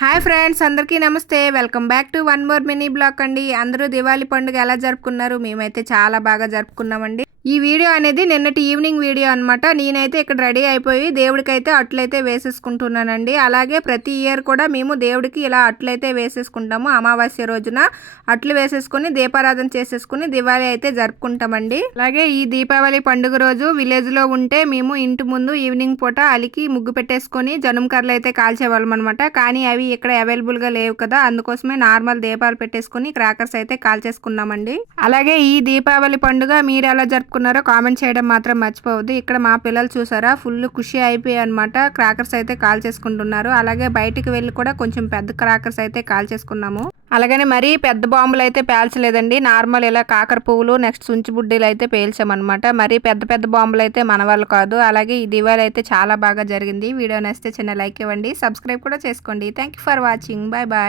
Hi friends, అందరికీ నమస్తే. Welcome back to one more mini blog అండి. అందరూ దివాళీ పండుగ ఎలా జరుపుకున్నారు? మేమైతే చాలా బాగా జరుపుకున్నామండి. ఈ వీడియో అనేది నిన్నటి ఈవినింగ్ వీడియో అనమాట. నేనైతే ఇక్కడ రెడీ అయిపోయి దేవుడికైతే అట్లయితే వేసేసుకుంటున్నానండి. అలాగే ప్రతి ఇయర్ కూడా మేము దేవుడికి ఇలా అట్లయితే వేసేసుకుంటాము. అమావాస్య రోజున అట్లు వేసేసుకుని దీపారాధన చేసేసుకుని దివాళీ అయితే జరుపుకుంటామండి. అలాగే ఈ దీపావళి పండుగ రోజు విలేజ్ లో ఉంటే మేము ఇంటి ముందు ఈవినింగ్ పూట అలికి ముగ్గు పెట్టేసుకొని జనుము కర్రలు అయితే కాల్చేవాళ్ళం అనమాట. కానీ అవి ఇక్కడ అవైలబుల్ గా లేవు కదా, అందుకోసమే నార్మల్ దీపాలు పెట్టేసుకుని క్రాకర్స్ అయితే కాల్చేసుకున్నామండి. అలాగే ఈ దీపావళి పండుగ మీరు ఎలా జరుపుకున్నారో కామెంట్ చేయడం మాత్రం మర్చిపోవద్దు. ఇక్కడ మా పిల్లలు చూసారా, ఫుల్ ఖుషి అయిపోయాయి అనమాట. క్రాకర్స్ అయితే కాల్చేసుకుంటున్నారు. అలాగే బయటికి వెళ్ళి కూడా కొంచెం పెద్ద క్రాకర్స్ అయితే కాల్చేసుకున్నాము. అలాగని మరీ పెద్ద బాంబులు అయితే పేల్చలేదండి. నార్మల్ ఇలా కాకర పువ్వులు, నెక్స్ట్ సుంచి బుడ్డీలు అయితే పేల్చామన్నమాట. మరీ పెద్ద పెద్ద బాంబులు అయితే మన వాళ్ళు కాదు. అలాగే ఈ దివాళీ అయితే చాలా బాగా జరిగింది. వీడియో నచ్చితే చిన్న లైక్ ఇవ్వండి, సబ్స్క్రైబ్ కూడా చేసుకోండి. Thank you for watching. Bye bye.